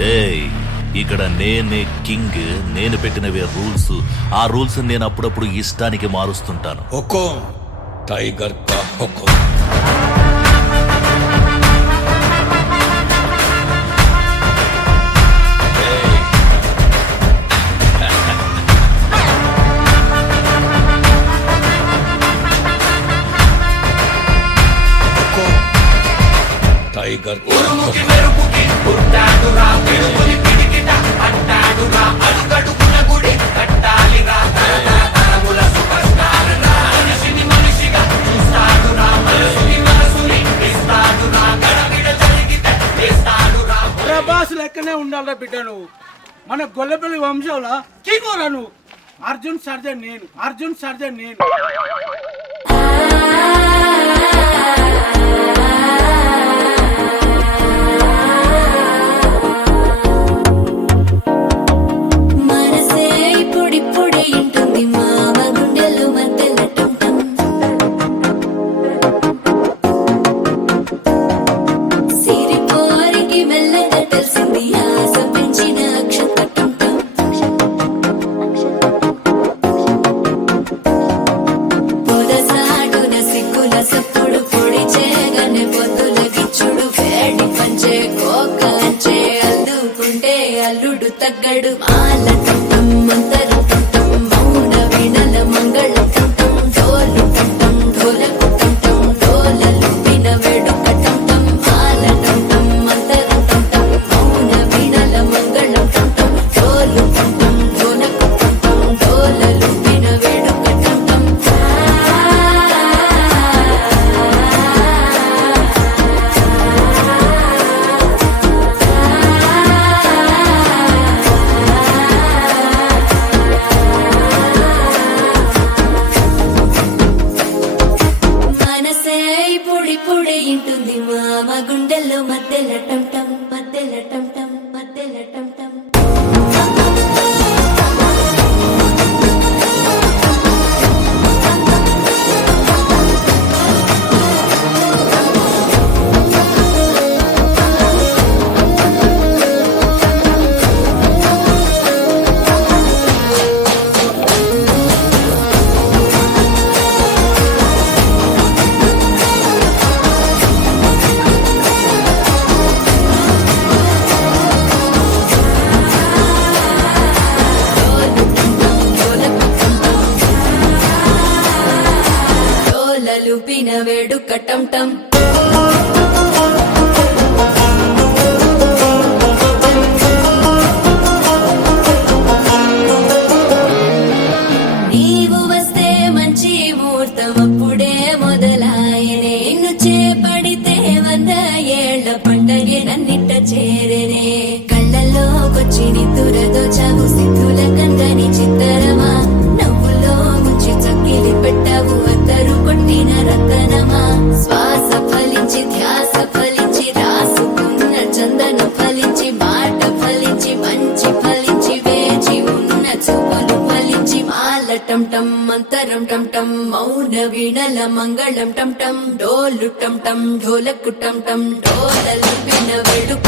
ఏయ్, ఇక్కడ నేనే కింగ్. నేను పెట్టినవే రూల్స్. ఆ రూల్స్ నేను అప్పుడప్పుడు ఇష్టానికి మారుస్తుంటాను. హుకుం టైగర్ కా హుకుం. టైగర్ ప్రభాస్ లెక్కనే ఉండాలరా బిడ్డ. నువ్వు మన గొల్లపల్లి వంశంలో కింగోరా నువ్వు. అర్జున్ సర్జన్ నేను, అర్జున్ సర్జన్ నేను. అల్లుడు తగ్గడు మాల టం మంతరం టం మౌన వీణల మంగళం టం డోలు టం ఢోలకు టం డోలలు విన వేడుక టం మాల టం మంతరం టం మౌన వీణల మంగళం టం డోలు టం ఢోలకు టం డోలలు విన వేడుక టం. పొడి ఇంటుంది మామ గుండెల్లో మధ్యల టం టం మధ్యల టం టం మధ్యల టం టం. లూపిన వేడుక టం టం. నీవు వస్తే మంచి ముహూర్తం అప్పుడే మొదలాయనే. నిన్ను చేపడితే 100 ఏళ్ల పండగే నన్నిట్ట చేరేనే. కళ్ళల్లోకొచ్చి నిద్దురదో చావు సిద్ధుల కందని చిత్తరమా. నవ్వులో ముంచి చక్కిలి పెట్టావు అందరూ కొట్టిన రతనమా. శ్వాస ఫలించి ధ్యాస ఫలించి రాసుకున్న చందన ఫలించి మాట ఫలించి మంచి ఫలించి వేచి ఉన్న చూపులు ఫలించి మాల టం టం మంతరం టం టం మౌన వీణల మంగళం టం టం డోలు టం టం ఢోలకు టం టం డోలలు విన వేడుక.